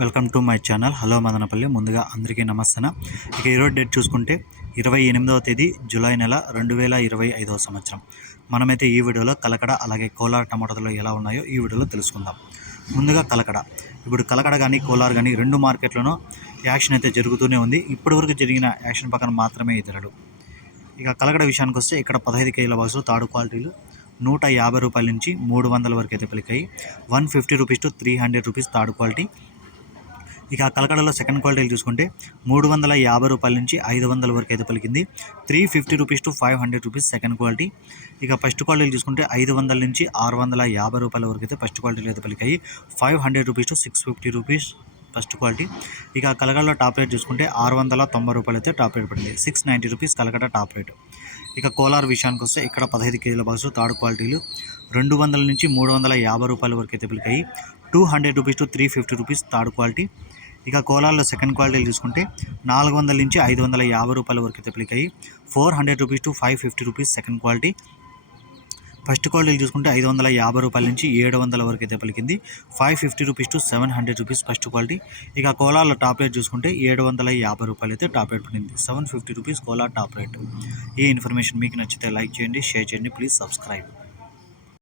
Welcome to my channel. Hello Madanapalle. ముందుగా అందరికీ నమస్తే ఇక ఈరోజు డేట్ చూసుకుంటే ఇరవై ఎనిమిదవ తేదీ జూలై నెల రెండు వేల ఇరవై ఐదవ సంవత్సరం. మనమైతే ఈ వీడియోలో కలకడ అలాగే కోలార్ టమాటాలు ఎలా ఉన్నాయో ఈ వీడియోలో తెలుసుకుందాం. ముందుగా కలకడ. ఇప్పుడు కలకడ కానీ కోలార్ కానీ రెండు మార్కెట్లను యాక్షన్ అయితే జరుగుతూనే ఉంది. ఇప్పటివరకు జరిగిన యాక్షన్ పక్కన మాత్రమే ఇతరుడు ఇక కలకడ విషయానికి వస్తే ఇక్కడ పదహైదు కేజీల బాక్సులు తాడు క్వాలిటీలు నూట యాభై రూపాయల నుంచి మూడు వందల వరకు అయితే పలికాయి. One fifty rupees to three hundred rupees third quality. ఇక కలకడలో సెకండ్ క్వాలిటీలు చూసుకుంటే మూడు వందల యాభై రూపాయల నుంచి ఐదు వందల వరకు అయితే పలికింది. Three fifty rupees to five hundred rupees second quality ఇక ఫస్ట్ క్వాలిటీలు చూసుకుంటే ఐదు వందల నుంచి ఆరు వందల యాభై రూపాయల వరకు అయితే ఫస్ట్ క్వాలిటీలు అయితే పలికాయి. Five hundred rupees to six fifty rupees first quality ఇక కలకడలో టాప్ రేట్ చూసుకుంటే ఆరు వందల తొంభై రూపాయలు అయితే టాప్ రేట్ పడింది. Six ninety rupees Kalakada top rate ఇక కోలార్ విషయానికి వస్తే ఇక్కడ పదహైదు కేజీల బాక్స్ థర్డ్ క్వాలిటీలు రెండు వందల నుంచి మూడు వందల యాభై రూపాయల వరకు అయితే పిలికాయి. Two hundred rupees to three fifty rupees third quality ఇక కోలాల్లో సెకండ్ క్వాలిటీలు చూసుకుంటే నాలుగు వందల నుంచి ఐదు వందల యాభై రూపాయల వరకు అయితే పిలికాయి. Four hundred rupees to five fifty rupees second quality. First క్వాలిటీలు చూసుకుంటే ఐదు వందల యాభై రూపాయల నుంచి ఏడు వందల వరకు అయితే పలికింది. Five fifty rupees to seven hundred rupees first quality. ఇక కోలాల టాప్ రేట్ చూసుకుంటే ఏడు వందల యాభై రూపాయలు అయితే టాప్ రేట్ పడింది. Seven fifty rupees Kola top rate. ఈ ఇన్ఫర్మేషన్ మీకు నచ్చితే లైక్ చేయండి షేర్ చేయండి ప్లీజ్ సబ్స్క్రైబ్.